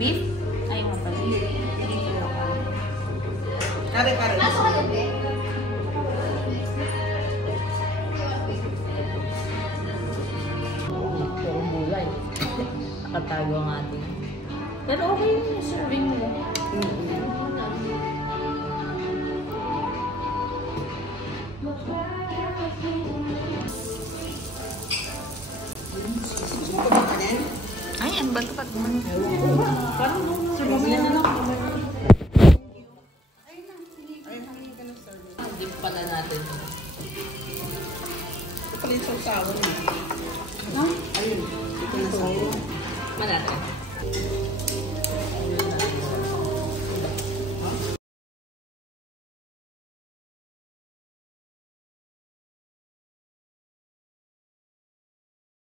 beef? Ayaw nga pala. Kare-kare. Nasa ka din, eh? Puro gulay. Nakatago ang ating. Pero okay yung serving mo. Ay, ang bato-bat naman. Parang sumamaya na lang. Dip pala natin. Ito pala yung sausawan. No? Ayun. Ito na sausawan. Manatay.